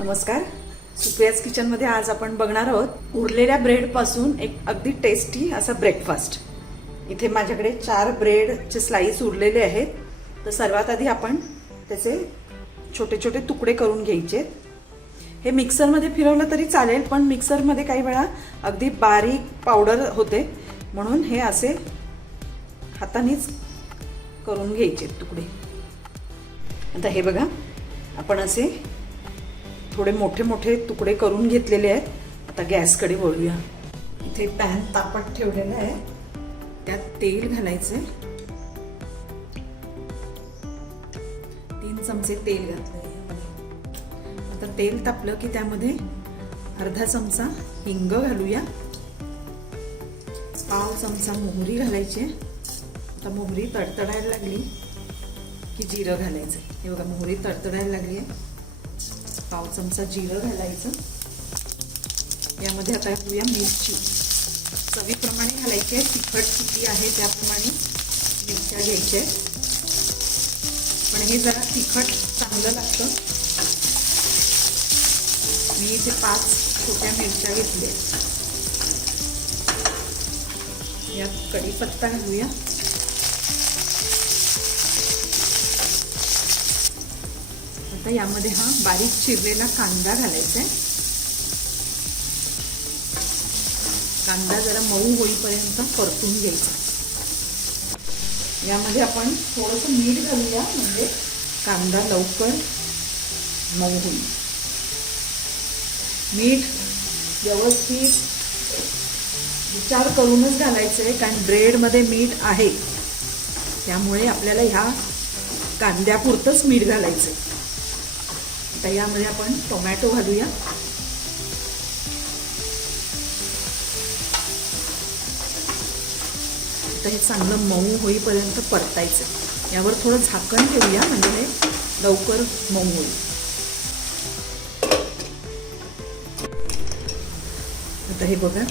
नमस्कार. सुप्रियाज किचनमध्ये आज आपण बघणार आहोत उरलेल्या ब्रेडपासून एक अगदी टेस्टी असा ब्रेकफास्ट. इथे माझ्याकडे 4 ब्रेडचे स्लाइस उरलेले आहेत. तर सर्वात आधी आपण त्याचे छोटे छोटे तुकडे करून घ्यायचे. हे मिक्सरमध्ये फिरवलं तरी चालेल, पण मिक्सरमध्ये काही वेळा अगदी बारीक पावडर होते, म्हणून हे असे हातानेच करून घ्यायचे तुकडे. आता हे बघा, आपण असे थोडे मोठे मोठे तुकडे करून घेतलेले आहेत. आता गॅसकडे वळूया. इथे पॅन तापत ठेवलेला आहे, त्यात तेल घालायचे. 3 चमचे तेल घातले. आता तेल तापलं की त्यामध्ये अर्धा चमचा हिंग घालूया. पाव चमचा मोहरी घालायची. आता मोहरी तडतडायला लागली की जिरं घालायचं. हे बघा, मोहरी तडतडायला लागली आहे. पाव चमचा जिरं घालायचं. यामध्ये आता घालूया मिरची. चवीप्रमाणे घालायची आहे. तिखट किती आहे त्याप्रमाणे मिरच्या घ्यायच्या. पण हे जरा तिखट चांगलं लागतं. मी इथे 5 छोट्या मिरच्या घेतल्या. यात कढीपत्ता घालूया. आता यामध्ये हा बारीक चिरलेला कांदा घालायचा आहे. कांदा जरा मऊ होईपर्यंत परतून घ्यायचा. यामध्ये आपण थोडंसं मीठ घालूया, म्हणजे कांदा लवकर मऊ होईल. मीठ व्यवस्थित विचार करूनच घालायचं आहे, कारण ब्रेडमध्ये मीठ आहे, त्यामुळे आपल्याला ह्या कांद्यापुरतंच मीठ घालायचं आहे. आता यामध्ये आपण टोमॅटो घालूया. आता हे चांगलं मऊ होईपर्यंत परतायचं. यावर थोडं झाकण ठेवूया, म्हणजे हे लवकर मऊ होईल. आता हे बघा,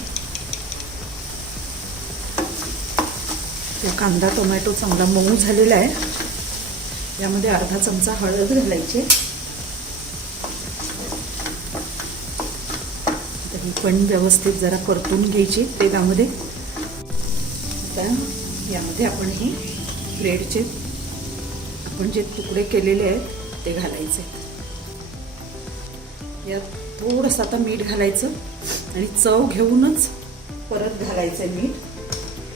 कांदा टोमॅटो चांगला मऊ झालेला आहे. यामध्ये अर्धा चमचा हळद घालायची. ही पण व्यवस्थित जरा परतून घ्यायची तेलामध्ये. आता यामध्ये आपण हे ब्रेडचे आपण जे तुकडे केलेले आहेत ते घालायचे. यात थोडंसं आता मीठ घालायचं आणि चव घेऊनच परत घालायचं मीठ,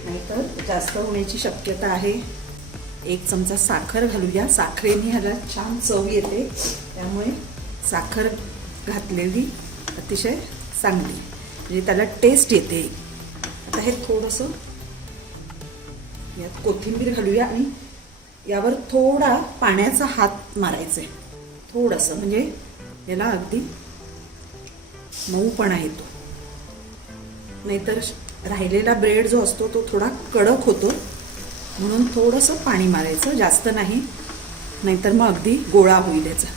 नाहीतर जास्त होण्याची शक्यता आहे. 1 चमचा साखर घालूया. साखरेने ह्याला छान चव येते, त्यामुळे साखर घातलेली अतिशय चांगली, म्हणजे त्याला टेस्ट येते. आता हे थोडंसं यात कोथिंबीर घालूया आणि यावर थोडा पाण्याचा हात मारायचा आहे, थोडंसं, म्हणजे याला अगदी मऊपणा येतो. नाहीतर राहिलेला ब्रेड जो असतो तो थोडा कडक होतो, म्हणून थोडंसं पाणी मारायचं, जास्त नाही, नाहीतर मग अगदी गोळा होईल याचा.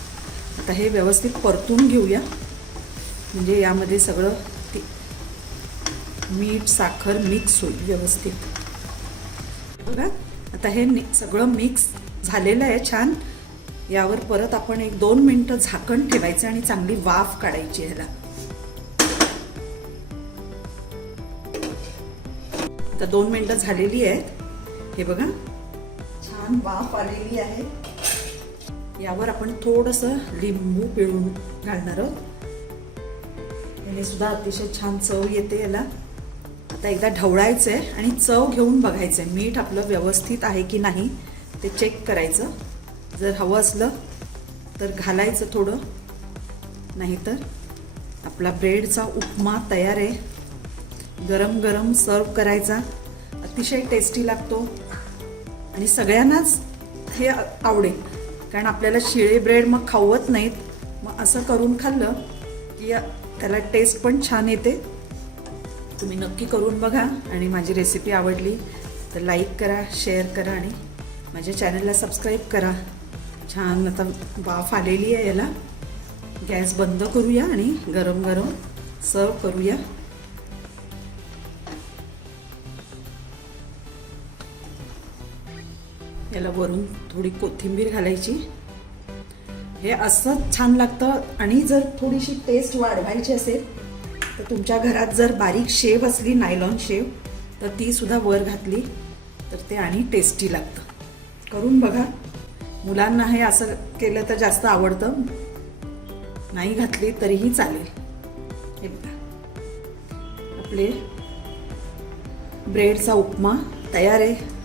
आता हे व्यवस्थित परतून घेऊया, म्हणजे यामध्ये सगळं मीठ साखर मिक्स होईल व्यवस्थित. बघा, आता हे सगळं मिक्स झालेलं आहे छान. यावर परत आपण 1-2 मिनिटं झाकण ठेवायचं आणि चांगली वाफ काढायची ह्याला. आता 2 मिनिटं झालेली आहेत. हे बघा, छान वाफ आलेली आहे. यावर आपण थोडंसं लिंबू पिळून घालणार आहोत. याने सुद्धा अतिशय छान चव येते याला. आता एकदा ढवळायचं आहे आणि चव घेऊन बघायचं आहे, मीठ आपलं व्यवस्थित आहे की नाही ते चेक करायचं. जर हवं असलं तर घालायचं थोडं, नाहीतर आपला ब्रेडचा उपमा तयार आहे. गरम गरम सर्व करायचा. अतिशय टेस्टी लागतो आणि सगळ्यांनाच हे आवडेल, कारण आपल्याला शिळे ब्रेड मग खावत नाहीत. मग असं करून खाल्लं की त्याला टेस्ट पण छान येते. तुम्ही नक्की करून बघा. आणि माझी रेसिपी आवडली तर लाईक करा, शेअर करा आणि माझ्या चॅनलला सबस्क्राईब करा. छान आता वाफ आलेली आहे याला. गॅस बंद करूया आणि गरम गरम सर्व करूया. याला वरून थोडी कोथिंबीर घालायची. हे असं छान लागतं. आणि जर थोडीशी टेस्ट वाढवायची असेल तर तुमच्या घरात जर बारीक शेव असली, नायलॉन शेव, तर ती सुद्धा वर घातली तर ते आणि टेस्टी लागतं. करून बघा. मुलांना हे असं केलं तर जास्त आवडतं, नाही घातली तरीही चालेल. हे बघा, आपले ब्रेडचा उपमा तयार आहे.